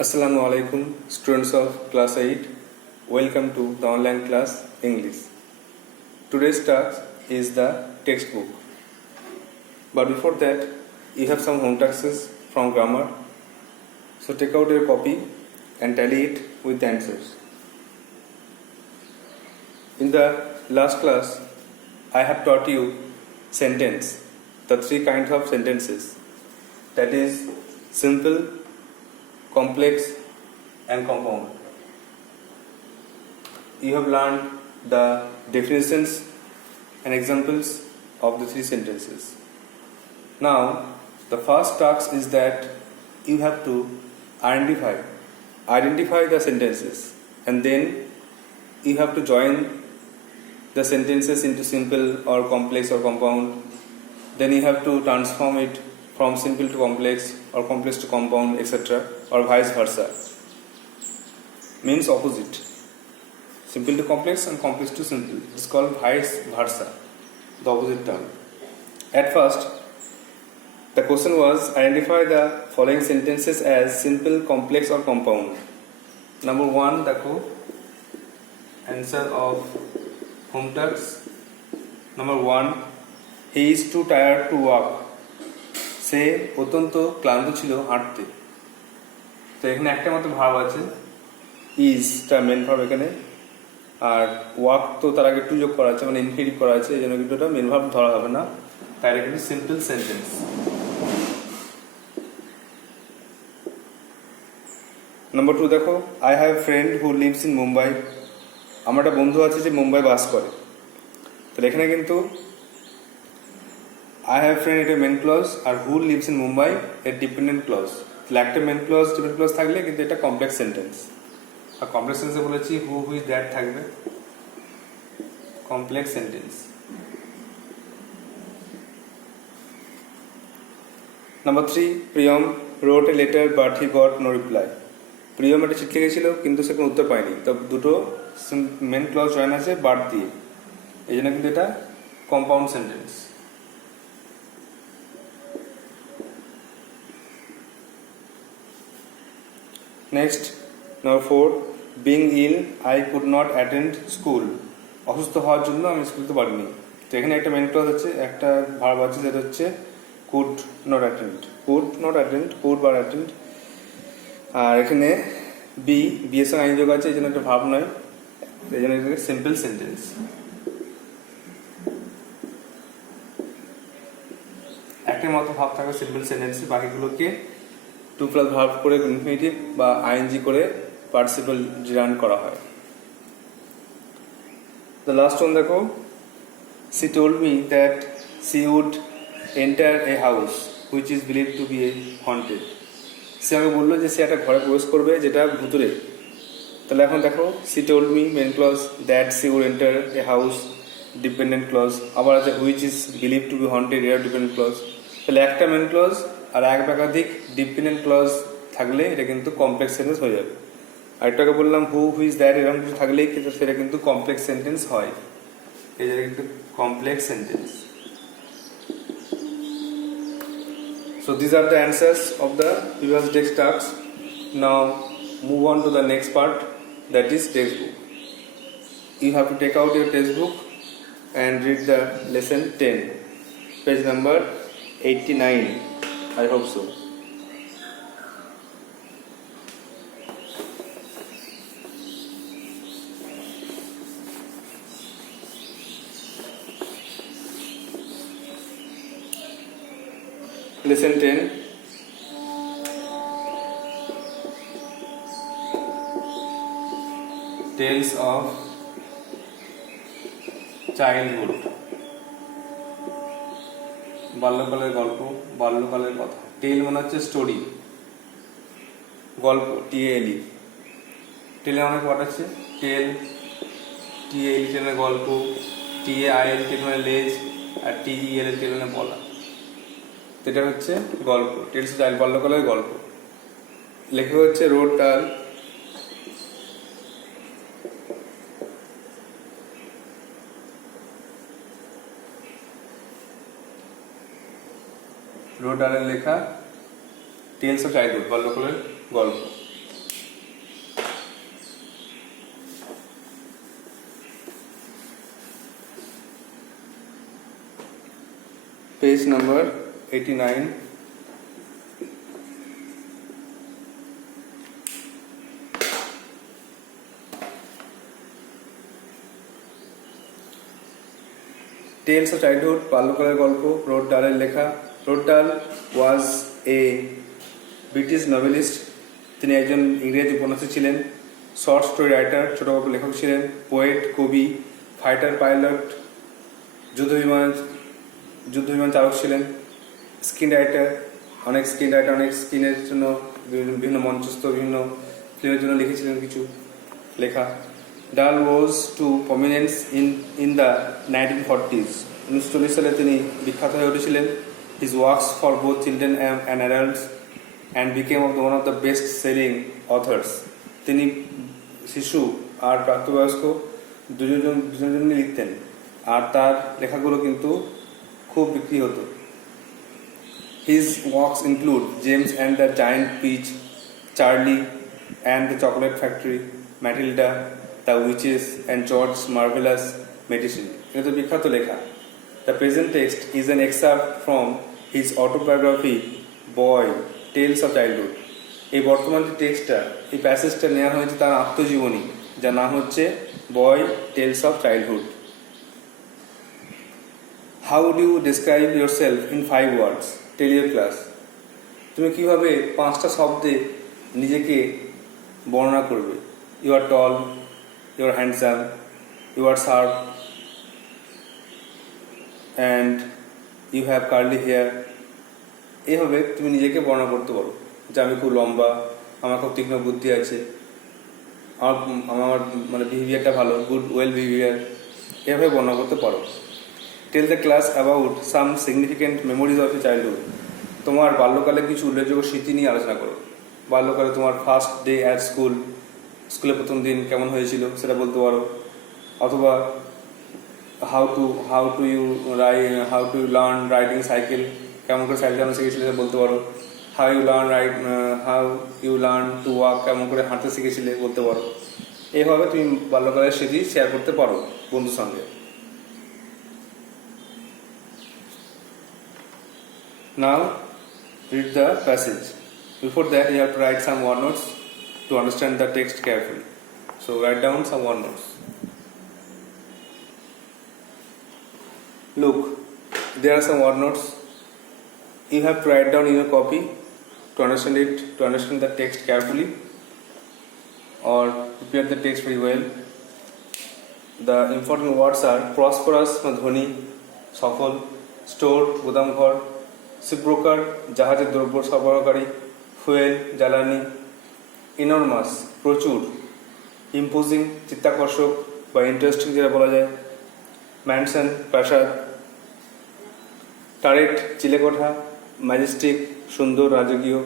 Assalamu alaikum, students of class 8. Welcome to the online class English. Today's task is the textbook. But before that, you have some home tasks from grammar. So take out your copy and tally it with the answers. In the last class, I have taught you sentence, the three kinds of sentences. That is simple, complex and compound. You have learned the definitions and examples of the three sentences. Now, the first task is that you have to identify the sentences, and then you have to join the sentences into simple or complex or compound. Then you have to transform it from simple to complex or complex to compound, etc., or vice versa. Means opposite. Simple to complex and complex to simple. It's called vice versa, the opposite term. At first, the question was identify the following sentences as simple, complex or compound. Number 1, the answer of home task. Number 1, he is too tired to walk. সে অত্যন্ত ক্লান্ত ছিল হাঁটতে। তো এখানে একটা মাত্র verb আছে, ইজটা main verb এখানে, আর ওয়াক তো তার আগে টু যোগ করা আছে, মানে ইনফিনিটিভ করা আছে, এই জন্য কিন্তু এটা মেন ভার্ব ধরা হবে না, তাই এটা কিন্তু সিম্পল সেন্টেন্স। নাম্বার 2 দেখো, I have friend who lives in Mumbai. আমার একটা বন্ধু আছে যে মুম্বাই বাস করে। তাহলে এখানে কিন্তু I have friend এটা মেন ক্লজ, আর who lives in Mumbai এর ডিপেন্ডেন্ট ক্লজ। তাহলে একটা মেন ক্লজ ডিপেন্ডেন্ট ক্লজ থাকলে কিন্তু এটা কমপ্লেক্স সেন্টেন্স। আর কমপ্লেক্স সেন্টেন্সে বলেছি হু ইজ দ্যাট থাকবে, complex sentence. Number 3, Priyam wrote a letter but he got no reply. Priyam একটা চিঠি লিখেছিল কিন্তু সে কোনো উত্তর পায়নি। তো দুটো মেন ক্লজ জয়েন আছে বাট দিয়ে, এই জন্য কিন্তু এটা compound sentence. Next number 4, being ill I could not attend school. অসুস্থ হওয়ার জন্য আমি স্কুল তো পারিনি। তো এখানে একটা মেন ক্লজ আছে, একটা ভার্ব আছে, যেটা হচ্ছে could not attend, could bar attend. আর এখানে বি এর সঙ্গে আইন যোগ আছে, এই জন্য একটা ভার্ব নয়, এই জন্য সিম্পল সেন্টেন্স। একটা মাত্র ভাব থাকবে সিম্পল সেন্টেন্সে, বাকিগুলোকে 2+ ভার্ব করে ইনফিনিটিভ বা আইএনজি করে পার্টিসিপল জিরান করা হয়। দ্য লাস্ট ওয়ান দেখো, she told me that she would enter a house which is believe to be a haunted. সে আমাকে বললো যে সে একটা ঘরে প্রবেশ করবে যেটা ভুতুরে। তাহলে এখন দেখো, she told me main clause, that she would enter a house dependent clause, আবার আছে which is believe to be haunted, এর ডিপেন্ডেন্ট ক্লজ। তাহলে একটা মেন ক্লজ আর এক বা একাধিক ডিপেন্ডেন্ট ক্লজ থাকলে এটা কিন্তু কমপ্লেক্স সেন্টেন্স হয়ে যাবে। আরেকটাকে বললাম হু ইজ দ্যাট, এরকম কিছু থাকলেই কিন্তু সেটা কিন্তু কমপ্লেক্স সেন্টেন্স হয়, এই জায়গায় কিন্তু complex sentence. So these are the answers of the previous text tasks. Now move on to the next part, that is textbook. You have to take out your textbook and read the lesson 10, page number 89. I hope so. Lesson 10. Tales of childhood. বাল্যকালের গল্প, বাল্যকালের কথা। টেল মানে হচ্ছে story, গল্প TALE। টেলে অনেক word আছে, টেল TALE টেলে গল্প, TAIL টেলে লেজ, আর TEL টেলে বলা। এটা হচ্ছে গল্প, টেলস চাইল্ড বাল্যকালের গল্প। লেখক হচ্ছে রোড ডালের লেখা টেলস অফ চাইল্ডহুড, বাল্যকালের গল্প। page number 89. Tales of childhood, বাল্যকালের গল্প, রোড ডালের লেখা। রোড ডাল ওয়াজ এ ব্রিটিশ নভেলিস্ট। তিনি একজন ইংরেজ উপন্যাসী ছিলেন, শর্ট স্টোরি রাইটার, ছোট গল্প লেখক ছিলেন, পোয়েট, কবি, ফাইটার পাইলট, যুদ্ধবিমান চালক ছিলেন, স্ক্রিন রাইটার, অনেক স্ক্রিনের জন্য বিভিন্ন মঞ্চস্থ বিভিন্ন ফিল্মের জন্য লিখেছিলেন কিছু লেখা। Dahl rose to prominence in the 1940s। 1940 সালে তিনি বিখ্যাত হয়ে উঠেছিলেন। His works for both children and adults and became one of the best selling authors. তিনি শিশু আর প্রাপ্তবয়স্ক দুজনের জন্য লিখতেন, আর তার লেখাগুলো কিন্তু খুব বিক্রি হতো। His works include James and the Giant Peach, Charlie and the Chocolate Factory, Matilda, the Witches and George marvellous medicine. এটা তো বিখ্যাত লেখা। The present text is an excerpt from his autobiography Boy Tales of Childhood. এই বর্তমান যে টেক্সটটা, এই প্যাসেজটা নেওয়া হয়েছে তার আত্মজীবনী, যার নাম হচ্ছে Boy Tales of Childhood. How do you describe yourself in 5 words? Tell your class. তুমি কিভাবে 5টা শব্দে নিজেকে বর্ণনা করবে? You are tall, you are handsome, you are sharp, and you have curly hair. এইভাবে তুমি নিজেকে বর্ণনা করতে পারো যে আমি খুব লম্বা, আমার খুব তীক্ষ্ণ বুদ্ধি আছে, আমার মানে বিহেভিয়ারটা ভালো, গুড ওয়েল বিহেভিয়ার, এভাবে বর্ণনা করতে পারো। Tell the class about some significant memories of your childhood. তোমার বাল্যকালে কিছু উল্লেখযোগ্য স্মৃতি নিয়ে আলোচনা করো। বাল্যকালে তোমার ফার্স্ট ডে অ্যাট স্কুলে প্রথম দিন কেমন হয়েছিল সেটা বলতে পারো। অথবা how to you learn riding cycle, কেমন করে সাইকেল চালানো শিখেছিলে সেটা বলতে পারো। How you learn to walk, কেমন করে হাঁটতে শিখেছিলে বলতে পারো। এইভাবে তুমি বাল্যকালের স্মৃতি শেয়ার করতে পারো বন্ধুর সঙ্গে। Now read the passage. Before that you have to write some word notes to understand the text carefully. So write down some word notes. Look, there are some word notes. You have to write down in your copy to understand it, to understand the text carefully or prepare the text very well. The important words are prosperous, ধনী, সফল, store, গুদামঘর, শিপব্রোকার, জাহাজের দ্রব্য সরবরাহকারী, fuel, জ্বালানি, ইনরমাস, প্রচুর, imposing, চিত্তাকর্ষক বা interesting যেটা বলা যায়, ম্যানশন, প্রাসাদ, টারেট, চিলেকোঠা, ম্যাজেস্টিক, সুন্দর, রাজকীয়,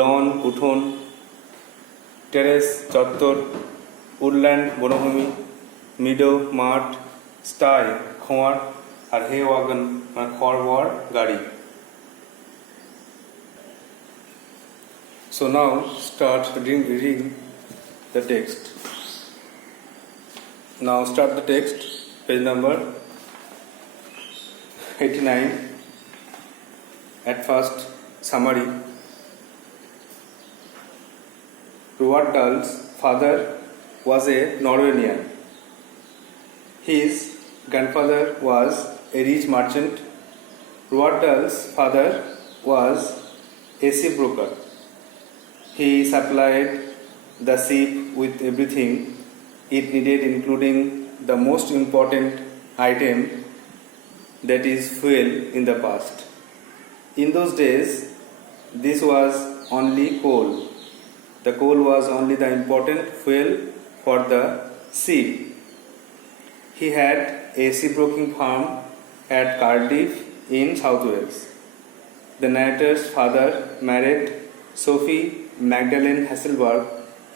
লন, উঠোন, টেরেস, চত্বর, উডল্যান্ড, বনভূমি, মিডো, মাঠ, স্টাই, খোঁয়ার, আর হে ওয়াগন মানে খড় বওয়ার গাড়ি। So now start reading the text. Now start the text, page number 89. At first, summary. Roald Dahl's father was a Norwegian. His grandfather was a rich merchant. Roald Dahl's father was a shipbroker. He supplied the ship with everything it needed, including the most important item, that is fuel in the past. In those days, this was only coal. The coal was only the important fuel for the ship. He had a shipbroking farm at Cardiff in South Wales. The narrator's father married Sophie Magdalene Hasselberg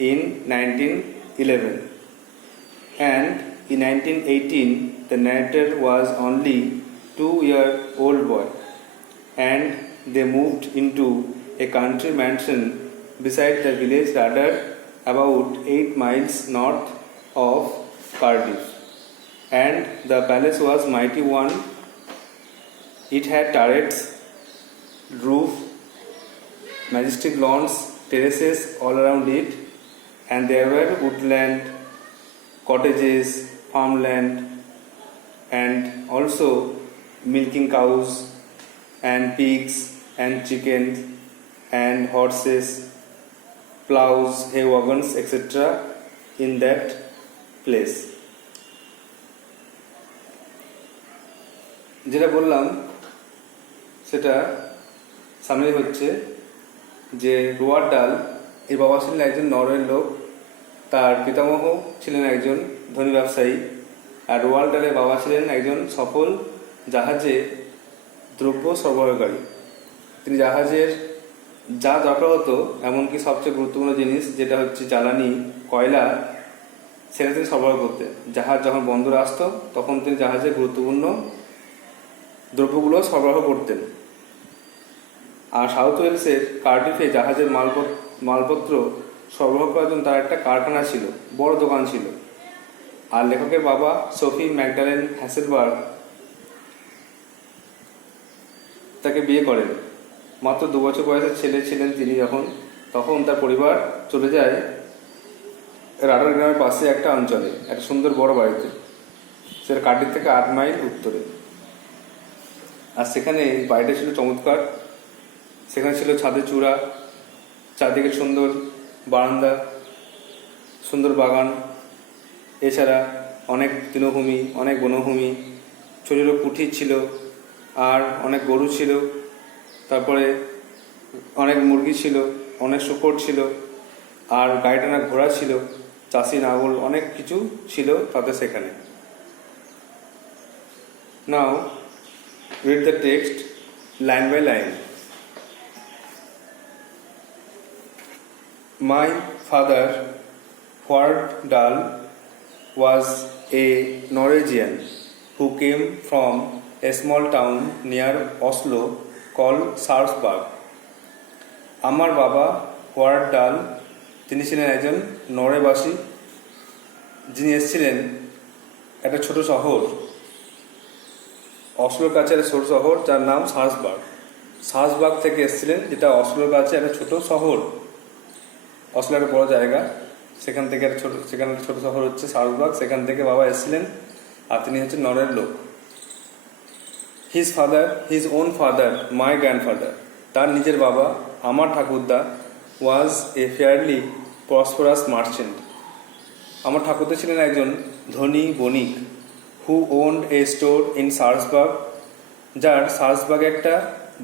in 1911, and in 1918 the narrator was only 2-year-old boy, and they moved into a country mansion beside the village Radar, about 8 miles north of Cardiff, and the palace was mighty one It had turrets, roof, majestic lawns, terraces all around it, and there were woodland, cottages, farmland, and also milking cows and pigs and chickens and horses, plows, hay wagons, etc. in that place. যেটা বললাম সেটা সামনে হচ্ছে যে রোয়াল্ড ডাল এর বাবা ছিলেন একজন নরওয়ের লোক, তার পিতামহ ছিলেন একজন ধনী ব্যবসায়ী, আর রোয়াল্ড ডালের বাবা ছিলেন একজন সফল জাহাজে দ্রব্য সরবরাহকারী। তিনি জাহাজের যা দরকার হতো, এমনকি সবচেয়ে গুরুত্বপূর্ণ জিনিস যেটা হচ্ছে জ্বালানি, কয়লা, সেটা তিনি সরবরাহ করতেন। জাহাজ যখন বন্দরে আসতো তখন তিনি জাহাজের গুরুত্বপূর্ণ দ্রব্যগুলো সরবরাহ করতেন। আর সাউথ ওয়েলসের কার্ডিফে জাহাজের মালপত্র সরবরাহ করার জন্য তার একটা কারখানা ছিল, বড় দোকান ছিল। আর লেখকের বাবা সোফি ম্যাকডালেন হ্যাসেলবার্গ তাকে বিয়ে করেন। মাত্র 2 বছর বয়সের ছেলে ছিলেন তিনি তখন তার পরিবার চলে যায় রাডার গ্রামের পাশে একটা অঞ্চলে, একটা সুন্দর বড় বাড়িতে, সেটা কার্ডিফ থেকে 8 মাইল উত্তরে। আর সেখানে বাড়িটা ছিল চমৎকার, সেখানে ছিল ছাদের চূড়া, চারদিকে সুন্দর বারান্দা, সুন্দর বাগান, এছাড়া অনেক তৃণভূমি, অনেক বনভূমি, ছোট ছোট কুঠির ছিল, আর অনেক গরু ছিল, তারপরে অনেক মুরগি ছিল, অনেক শূকর ছিল, আর গাড়ি টানা ঘোড়া ছিল, চাষি নাঙল, অনেক কিছু ছিল তাদের সেখানে। নাও read the text line by line. My father, Howard Dahl, was a Norwegian who came from a small town near Oslo called Sarpsborg. আমার বাবা হোয়ার্ড ডাল, তিনি ছিলেন একজন নরওয়েবাসী, যিনি এসেছিলেন একটা ছোট শহর, অসলোর কাছে একটা ছোট শহর যার নাম সার্সবার্গ থেকে এসেছিলেন, যেটা অসলোর কাছে একটা ছোট শহর। অসলো একটা বড় জায়গা, সেখানে একটা ছোট শহর হচ্ছে সার্সবার্গ, সেখান থেকে বাবা এসেছিলেন। আর তিনি হচ্ছেন নরওয়ের লোক। His own father, my grandfather, তার নিজের বাবা, আমার ঠাকুরদা, was a fairly prosperous merchant, আমার ঠাকুরদা ছিলেন একজন ধনী বণিক, who owned a store in Sarsborg, যার সার্সবার্গে একটা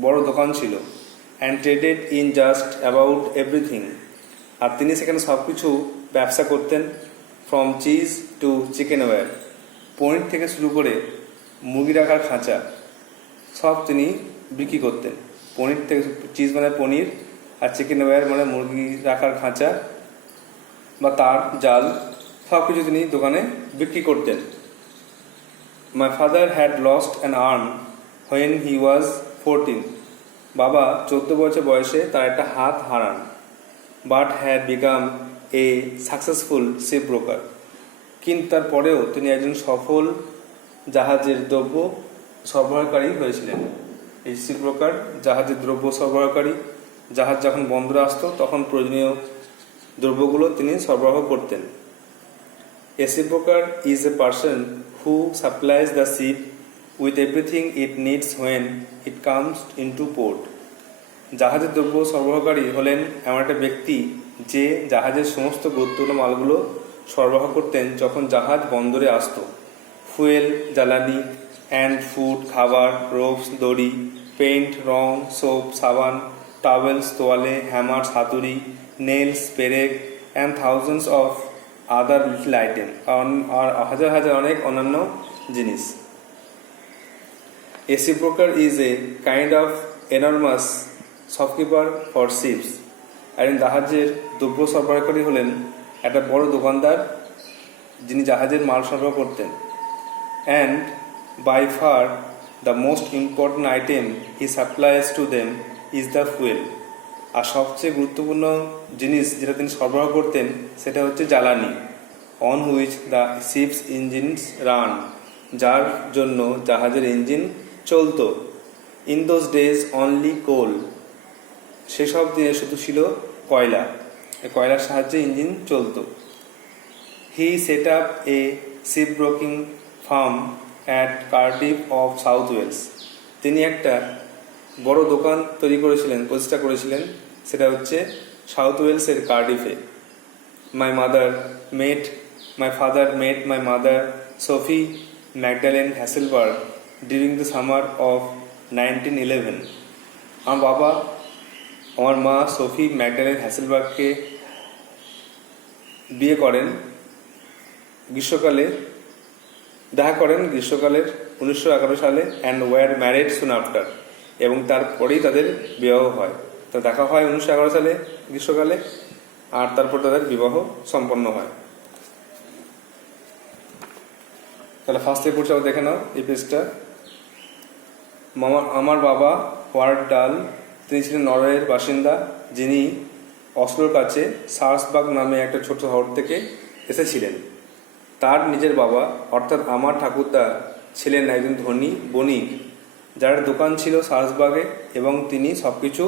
বড় দোকান ছিল, and traded in just about everything, আর তিনি সেখানে সব কিছু ব্যবসা করতেন, from cheese to chicken wire, পনির থেকে শুরু করে মুরগি রাখার খাঁচা সব তিনি বিক্রি করতেন। পনির থেকে, চিজ মানে পনির, আর চিকেন ওয়্যার মানে মুরগি রাখার খাঁচা বা তার জাল, সব কিছু তিনি দোকানে বিক্রি করতেন। My father had lost an arm when he was 14. বাবা 14 বছর বয়সে তার একটা হাত হারান, but had become a successful ship broker. কিন্তু তারপরেও তিনি একজন সফল জাহাজের দ্রব্য সরবরাহকারী হয়েছিলেন। এই শিপ ব্রোকার জাহাজের দ্রব্য সরবরাহকারী, জাহাজ যখন বন্দরে আসতো তখন প্রয়োজনীয় দ্রব্যগুলো তিনি সরবরাহ করতেন। A ship broker is a person who supplies the ship with everything it needs when it comes into port. জাহাজের দ্রব্য সরবরাহকারী হলেন এমন একটা ব্যক্তি যে জাহাজের সমস্ত গুরুত্বপূর্ণ মালগুলো সরবরাহ করতেন যখন জাহাজ বন্দরে আসতো। ফুয়েল, জ্বালানি, অ্যান্ড ফুড, খাবার, রোপস, দড়ি, পেইন্ট, রং, সোপ, সাবান, টাওয়েলস, তোয়ালে, হ্যামার্স, হাতুড়ি, নেলস, পেরেক, and thousands of other little item, আর হাজার হাজার অনেক অন্যান্য জিনিস। A ship broker is a kind of enormous shopkeeper for ships. একজন জাহাজের দ্রব্য সরবরাহকারী হলেন একটা বড় দোকানদার যিনি জাহাজের মাল সরবরাহ করতেন। And by far the most important item he supplies to them is the fuel. আর সবচেয়ে গুরুত্বপূর্ণ জিনিস যেটা তিনি সরবরাহ করতেন সেটা হচ্ছে জ্বালানি, on which the ships engines run, যার জন্য জাহাজের ইঞ্জিন চলতো। In those days only coal, সেসব দিনে শুধু ছিল কয়লা, কয়লার সাহায্যে ইঞ্জিন চলতো। He set up a ship broking firm at Cardiff of South Wales, তিনি একটা বড় দোকান তৈরি করেছিলেন, প্রতিষ্ঠা করেছিলেন, সেটা হচ্ছে সাউথ ওয়েলসের কার্ডিফে। My father met my mother Sophie Magdalene Hasselberg during the summer of 1911, আমার বাবা আমার মা সোফি ম্যাকডালেন হ্যাসেলবার্গকে বিয়ে করেন দেখা করেন গ্রীষ্মকালের 1911 সালে, and were married soon after, এবং তারপরেই তাদের বিবাহ হয়। তো দেখা হয় 1911 সালে গ্রীষ্মকালে, আর তারপর তাদের বিবাহ সম্পন্ন হয়। তাহলে ফার্স্ট পেজ পড়ছে, দেখে নাও এই পেজটা। আমার বাবা হোয়ার্ড ডাল, তিনি ছিলেন নরওয়ের বাসিন্দা, যিনি অসলোর কাছে সার্সবার্গ নামে একটা ছোট শহর থেকে এসেছিলেন। তার নিজের বাবা অর্থাৎ আমার ঠাকুরদা ছিলেন একজন ধনী বণিক, যার দোকান ছিল সার্সবার্গে, এবং তিনি সবকিছু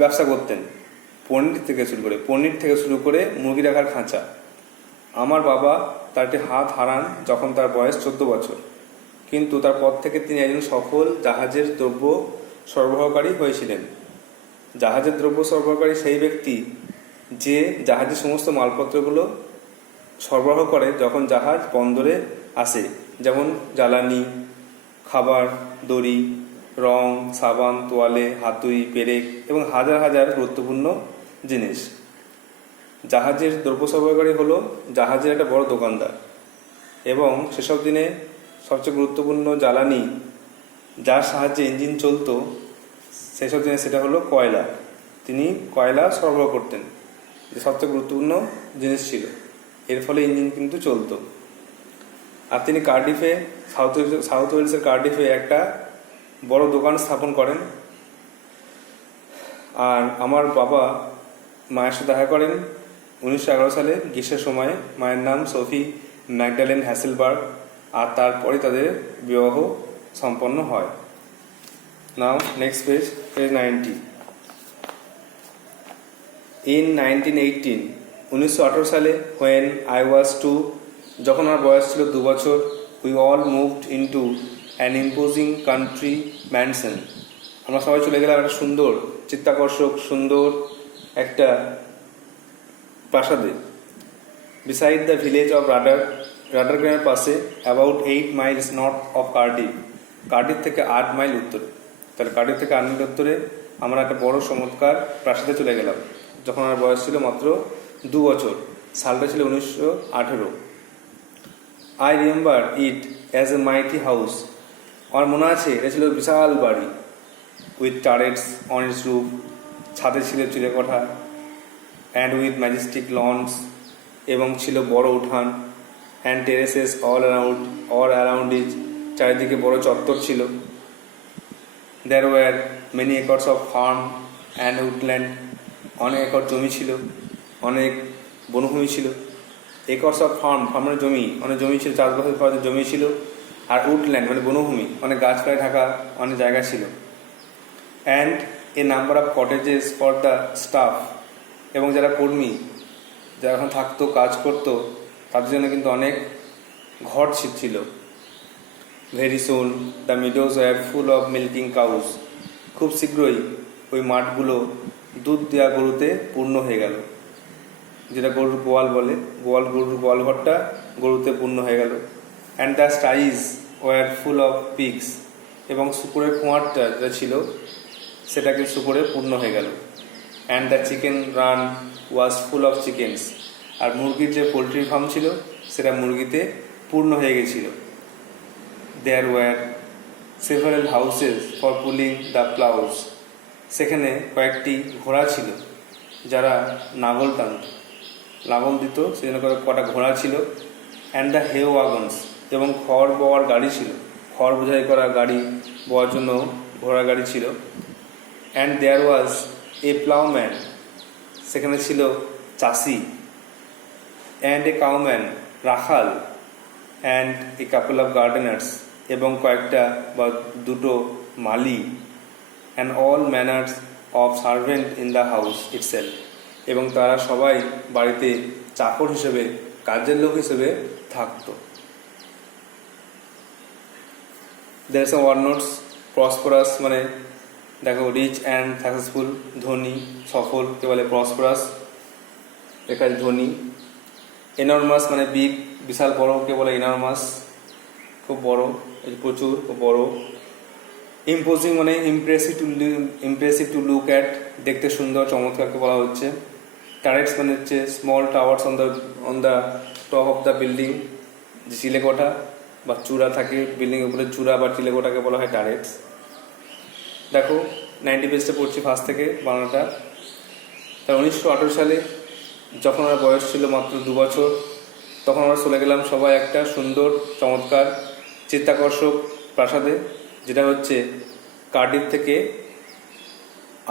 ব্যবসা করতেন, পনির থেকে শুরু করে মুরগি রাখার খাঁচা। আমার বাবা তার একটি হাত হারান যখন তার বয়স 14 বছর, কিন্তু তারপর থেকে তিনি একজন সফল জাহাজের দ্রব্য সরবরাহকারী হয়েছিলেন। জাহাজের দ্রব্য সরবরাহকারী সেই ব্যক্তি যে জাহাজের সমস্ত মালপত্রগুলো সরবরাহ করে যখন জাহাজ বন্দরে আসে, যেমন জ্বালানি, খাবার, দড়ি, রং, সাবান, তোয়ালে, হাতুড়ি, পেরেক এবং হাজার হাজার গুরুত্বপূর্ণ জিনিস। জাহাজের দ্রব্য সরবরাহকারী হলো জাহাজের একটা বড় দোকানদার, এবং সেসব দিনে সবচেয়ে গুরুত্বপূর্ণ জ্বালানি যার সাহায্যে ইঞ্জিন চলতো সেসব দিনে সেটা হলো কয়লা। তিনি কয়লা সরবরাহ করতেন, যে সবচেয়ে গুরুত্বপূর্ণ জিনিস ছিল, এর ফলে ইঞ্জিন কিন্তু চলতো। আর তিনি কার্ডিফে, সাউথ ওয়েলসের কার্ডিফে একটা বড় দোকান স্থাপন করেন। আর আমার বাবা মায়ের সাথে দেখা করেন 1911 সালে গ্রীষ্মের সময়। মায়ের নাম সোফি ম্যাকডালেন হ্যাসেলবার্গ, আর তারপরে তাদের বিবাহ সম্পন্ন হয়। নাও নেক্সট পেজ 90। ইন 1918 সালে, when I was 2, যখন আমার বয়স ছিল 2 বছর, we all moved into an imposing country mansion, আমরা সবাই চলে গেলাম একটা সুন্দর, চিত্তাকর্ষক সুন্দর একটা প্রাসাদে। beside the village of radar গ্রামের পাশে, about 8 miles north of Cardiff থেকে 8 মাইল উত্তরে। তাহলে কার্ডিফ থেকে 8 মাইল উত্তরে আমরা একটা বড় চমৎকার প্রাসাদে চলে গেলাম যখন আমার বয়স ছিল মাত্র 2 বছর। সালটা ছিল 1918। I remember it as a mighty house, আমার মনে আছে এটা ছিল বিশাল বাড়ি, with turrets on its roof, ছাদে ছিল চিলেকোঠা, অ্যান্ড উইথ ম্যাজেস্টিক লন্স, এবং ছিল বড় উঠান, and terraces all around it, চারিদিকে বড় চত্বর ছিল। There were many acres of farm and woodland, অনেক একর জমি ছিল, অনেক বনভূমি ছিল। একর্স অফ ফার্মের জমি, অনেক জমি ছিল, চাষবাসের করার জমি ছিল। আর উডল্যান্ড মানে বনভূমি, অনেক গাছপালায় ঢাকা অনেক জায়গা ছিল। And a number of cottages for the staff, এবং যারা কর্মী, যারা এখন থাকতো, কাজ করতো, তাদের জন্য কিন্তু অনেক ঘর ছিল। Very soon the meadows were full of milking cows, খুব শীঘ্রই ওই মাঠগুলো দুধ দেওয়া গরুতে পূর্ণ হয়ে গেল, যেটা গরুর গোয়াল বলে, গরুর গোয়াল ঘরটা গরুতে পূর্ণ হয়ে গেল। And the styes were full of pigs, এবং শুকুরের খোঁয়ারটা যেটা ছিল সেটাকে শুকুরে পূর্ণ হয়ে গেল। And the chicken run was full of chickens, আর মুরগির যে পোলট্রি ফার্ম ছিল সেটা মুরগিতে পূর্ণ হয়ে গেছিল। There were several houses for pulling the ploughs, সেখানে কয়েকটি ঘোড়া ছিল যারা লাঙল দিত, সেজন্য কটা ঘোড়া ছিল। অ্যান্ড দ্য হে ওয়াগনস, এবং খড় বওয়ার গাড়ি ছিল, খড় বোঝাই করা গাড়ি বওয়ার জন্য ঘোড়া গাড়ি ছিল। অ্যান্ড দেয়ার ওয়াজ এ প্লাউম্যান, সেখানে ছিল চাষি। অ্যান্ড এ কাউম্যান, রাখাল। And a couple of gardeners, এবং কয়েকটা বা দুটো মালি and all manners of servant in the house itself, এবং তারা সবাই বাড়িতে চাকর হিসেবে, কাজের লোক হিসেবে থাকতো। There is one notes prosperous মানে দেখো রিচ অ্যান্ড সাকসেসফুল, ধনী সফল কে বলে প্রসপারাস, এখানে ধনী। এনর্মাস মানে বিগ বিশাল বড় কে বলে এনর্মাস, খুব বড়, প্রচুর খুব বড়। ইম্পোজিং মানে ইমপ্রেসিভ টু লুক অ্যাট, দেখতে সুন্দর চমৎকারকে বলা হচ্ছে। টারেটস মানে হচ্ছে small towers on the top of the building, যে চিলেকোঠা বা চূড়া থাকে বিল্ডিংয়ের উপরে, চূড়া বা চিলেকোঠাকে বলা হয় টারেটস। দেখো 90 পেজটা পড়ছি ফার্স্ট থেকে বাংলাটা। তার 1918 সালে যখন আমার বয়স ছিল মাত্র 2 বছর, তখন আমরা চলে গেলাম সবাই একটা সুন্দর চমৎকার চিত্তাকর্ষক প্রাসাদে, যেটা হচ্ছে কার্ডিফ থেকে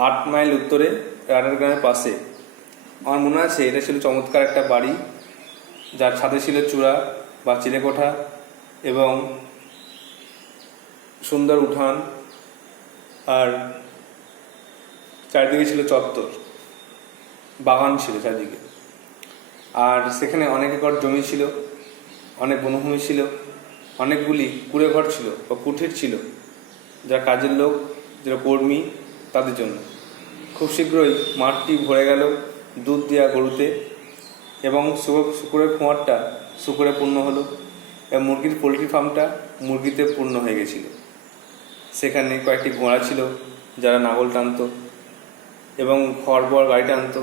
8 মাইল উত্তরে রাডারগ্রামের পাশে। আমার মনে আছে এটা ছিল চমৎকার একটা বাড়ি, যার ছাদে ছিল চূড়া বা চিলেকোঠা এবং সুন্দর উঠান, আর চারিদিকে ছিল চত্বর, বাগান ছিল চারিদিকে। আর সেখানে অনেক একর জমি ছিল, অনেক বনভূমি ছিল, অনেকগুলি কুঁড়ে ঘর ছিল বা কুঠির ছিল, যারা কাজের লোক, যারা কর্মী, তাদের জন্য। খুব শীঘ্রই মাঠটি ভরে গেল দুধ দেওয়া গরুতে, এবং শুকুরের খোঁয়ারটা শুকুরে পূর্ণ হলো, এবং মুরগির পোলট্রি ফার্মটা মুরগিতে পূর্ণ হয়ে গেছিল। সেখানে কয়েকটি ঘোড়া ছিল যারা লাঙল টানতো এবং খড় বর গাড়ি টানতো।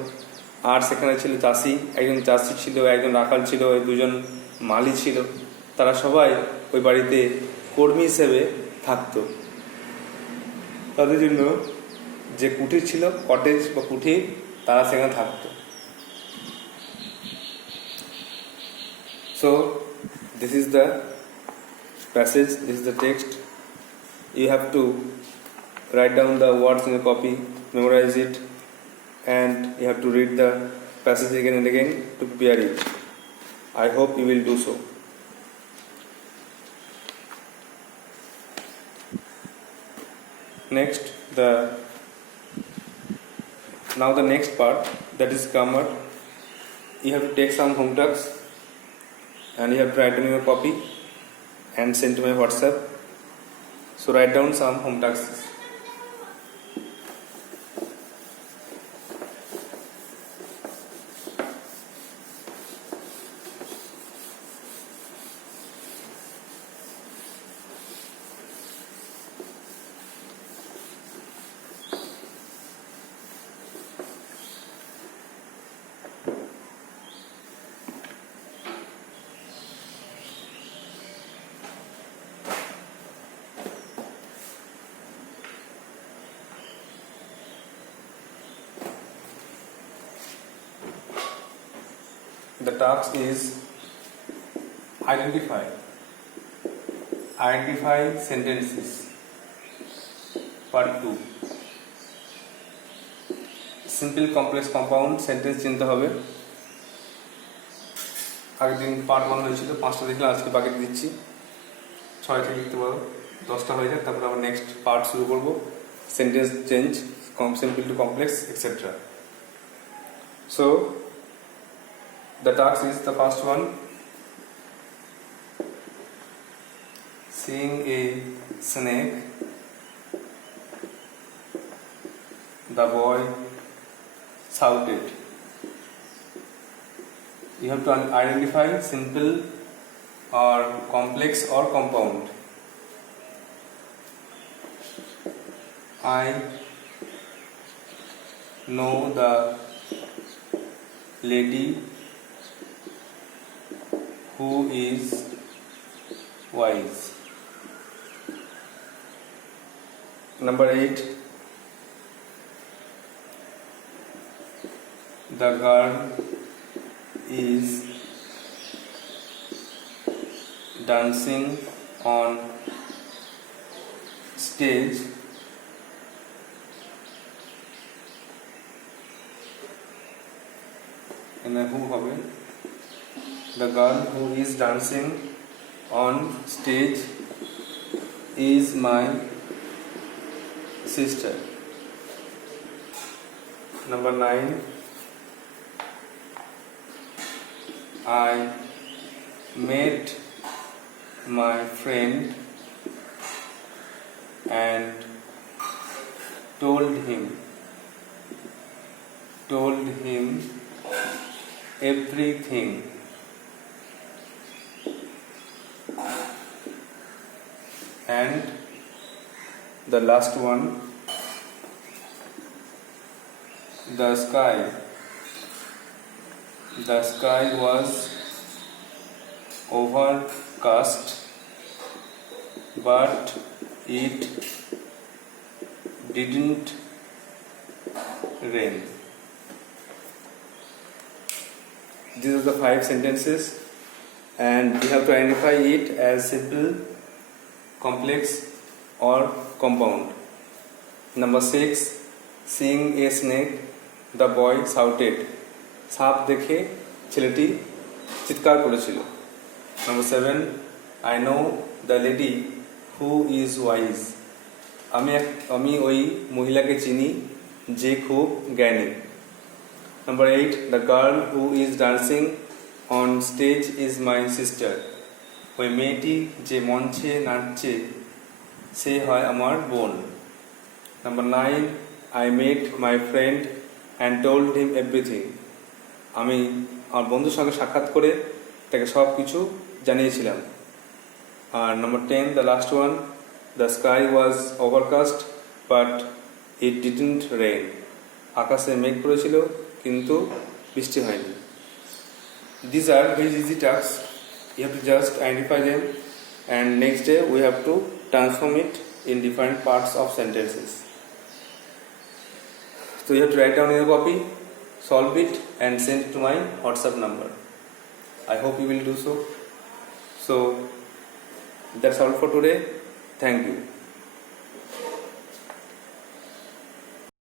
আর সেখানে ছিল চাষি, একজন চাষি ছিল, একজন রাখাল ছিল, দুজন মালি ছিল। তারা সবাই ওই বাড়িতে কর্মী হিসেবে থাকতো। তাদের জন্য যে কুঠির ছিল, কটেজ বা কুঠির, তারা সেখানে থাকতো। So this is the passage, this is the text. You have to write down the words in a copy, memorize it, and you have to read the passage again and again to prepare it. I hope you will do so. Next, now the next part, that is grammar. You have to take some home tasks and you have to write down your copy and send to my WhatsApp. So write down some home tasks. The task is identify sentences. Part 2. Simple complex compound sentence চিনতে হবে। আগের দিন part 1 হয়েছিল, 5টা দেখলাম, আজকে বাকি দিচ্ছি। 6টা লিখতে পারো, 10টা হয়ে যায়, তারপর আমরা নেক্সট পার্ট শুরু করব, sentence change, simple to complex, etc. So the task is the first one. Seeing a snake, the boy shouted. You have to identify simple or complex or compound. I know the lady who is wise. Number 8. The girl is dancing on stage and who হবে? The girl who is dancing on stage is my sister. Number 9. I met my friend and told him everything. And the last one, the sky was overcast, but it didn't rain. These are the 5 sentences, and we have to identify it as simple, complex or compound. Number 6, seeing a snake, the boy shouted. সাপ দেখে ছেলেটি চিৎকার করেছিল। Number 7, I know the lady who is wise. আমি ওই মহিলাকে চিনি যে খুব জ্ঞানী। Number 8, the girl who is dancing on stage is my sister. ওই মেয়েটি যে মঞ্চে নাচছে সে হয় আমার বোন। Number 9, I met my friend and told him everything. আমি আমার বন্ধুর সঙ্গে সাক্ষাৎ করে তাকে সব কিছু জানিয়েছিলাম। আর Number 10, the last one, the sky was overcast but it didn't rain. আকাশে মেঘ করেছিল কিন্তু বৃষ্টি হয়নি। These are very easy tasks. You have to just identify them, and next day we have to transform it in different parts of sentences. So you have to write down in your copy, solve it and send it to my WhatsApp number. I hope you will do so. So that's all for today. Thank you.